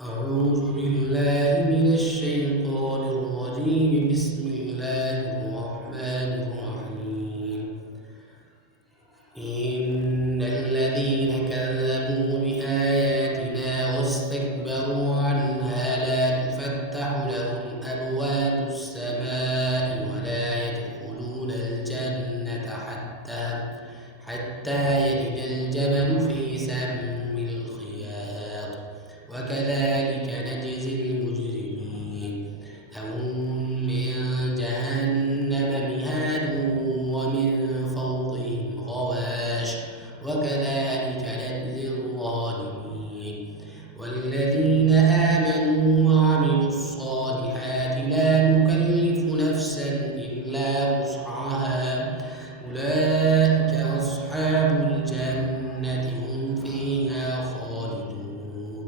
أعوذ بالله من الشيطان الرجيم. بسم الله الرحمن الرحيم. إن الذين كذبوا بآياتنا واستكبروا عنها لا تفتح لهم أبواب السماء ولا يدخلون الجنة حتى يلج الجبل في سم الخياط وكذلك نجزي المجرمين. لهم من جهنم مهاد ومن فوقهم غواش وكذلك نجزي الظالمين. والذين آمنوا وعملوا الصالحات لا نكلف نفسا إلا وسعها أولئك أصحاب الجنة هم فيها خالدون.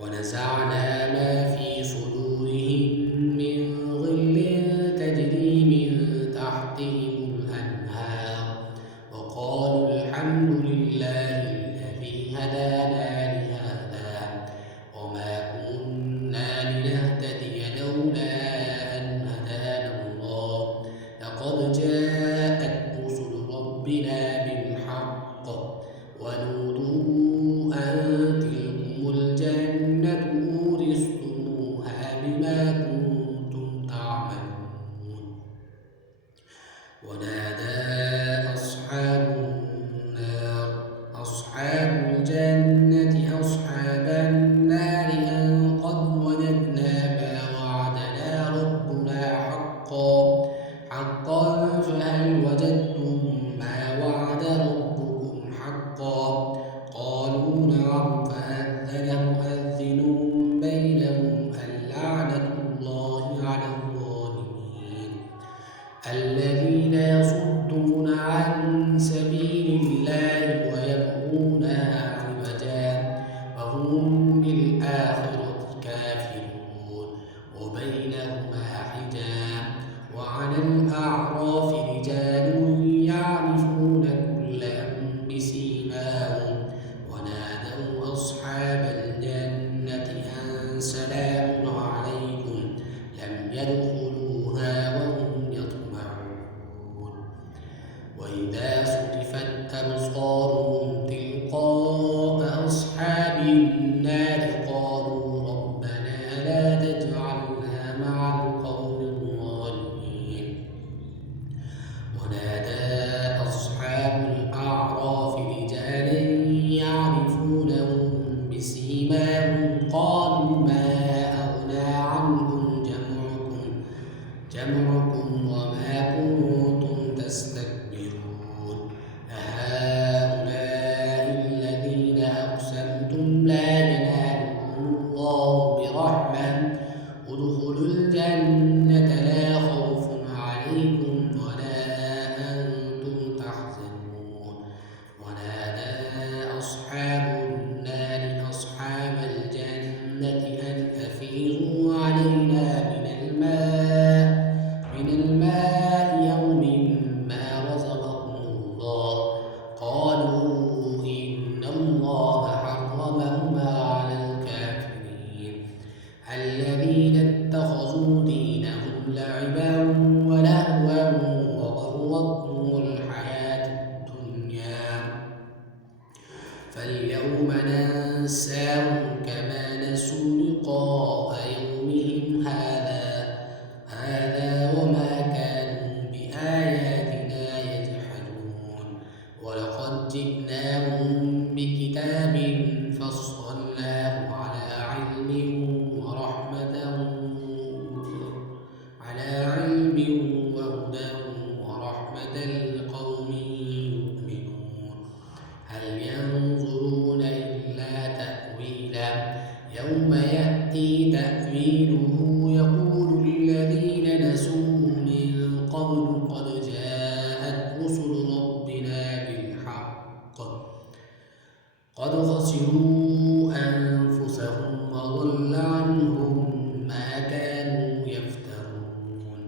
ونزعنا ما في صدورهم من غل تجري من تحتهم الأنهار وقالوا الحمد لله الذي هدانا لهذا وما كنا لنهتدي لولا أن هدانا الله لقد جاءت رسل ربنا بالحق ونودوا أن تلكم الجنة أورثتموها بما كنتم تعملون. ونادى أصحاب الجنة أصحاب النار أن قد وجدنا ما وعدنا ربنا حقا فهل وجدتم ما وعد ربكم حقا؟ قالوا نعم. فأذن مؤذن بينهم اللعنة الله على الظالمين الذين يصدون عن سبيل الله ويبغونها عوجا وهم بالآخرة كافرون وبينهما حجاب. وعلى الأعراف رجال يعرفون كلا بسيماهم ونادوا أصحاب الجنة أن سلام عليكم لم يدخلوها وهم يطمعون. وإذا صرفت أبصارهم تلقاء أصحاب النار قالوا ربنا لا تجعلنا مع القوم الظالمين. ونادى أصحاب الأعراف رجالا يعرفونهم بسيماهم قالوا ما أغنى عنكم جمعكم وما كنتم تستكبرون أهؤلاء الذين أقسمتم لا ينالهم الله برحمة ادخلوا الجنة لا خوف عليكم ولا أنتم تحزنون. ونادى أصحاب النار أصحاب الجنة أن أفيضوا علينا من الماء يوم ما رزقكم الله قالوا إن الله حرمهما على الكافرين الذين اتخذوا دينهم لعبا ولهوا وغرتهم الحياة الدنيا فاليوم ننساهم كما نسوا لقاء يومهم هذا وما كانوا بآياتنا يجحدون. ولقد جئناهم بكتاب فصلناه على علم وهدى ورحمة لقوم يؤمنون. هل ينظرون إلا تأويله يوم يأتي تأويله يقول الذين نسوه من قبل قد جاءت رسل ربنا بالحق قد خسروا أنفسهم وضل عنهم ما كانوا يفترون.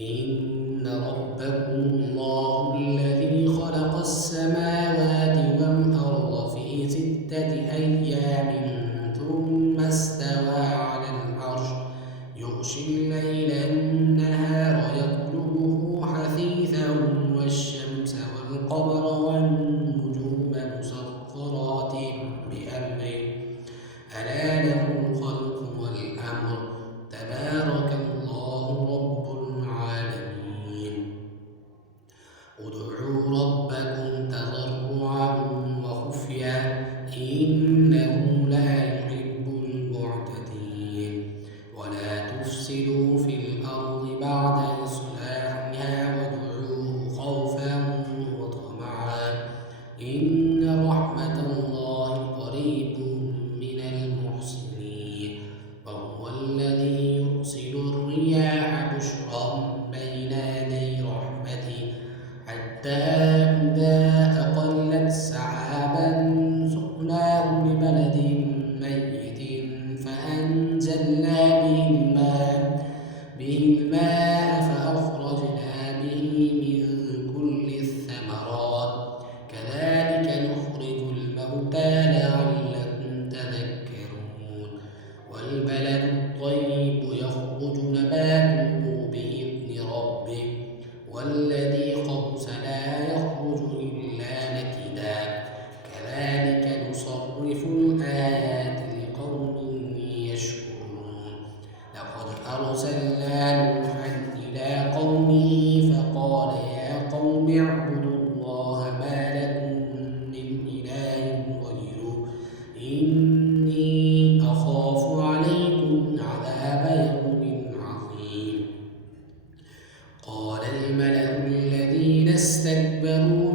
إن ربكم الله الذي خلق السماوات والأرض في 6 أيام ثم ادعوا ربكم تضرعا وخفيا إنه لا يحب المعتدين ولا تفسدوا في الأرض بعد إصلاحها وادعوه خوفا وطمعا إن رحمة الله قريب من المحسنين وهو الذي يرسل الرياح بشرا بين يدي رحمته حتى إذا أقلت سحابا سقناه لبلد ميت فأنزلنا به الماء فأخرجنا به من كل الثمرات كذلك نخرج الموتى لعلكم تذكرون والبلد الطيب يخرج نباته بإذن ربه والذي خبث لا يخرج إلا نكدا كذلك نصرف الآيات لقوم يشكرون لقد أرسلنا نوحا إلى قومه فقال يا قوم اعبدوا الله ما لكم من إله غيره إني أخاف عليكم عذاب يوم عظيم قال الملأ الذين استكبروا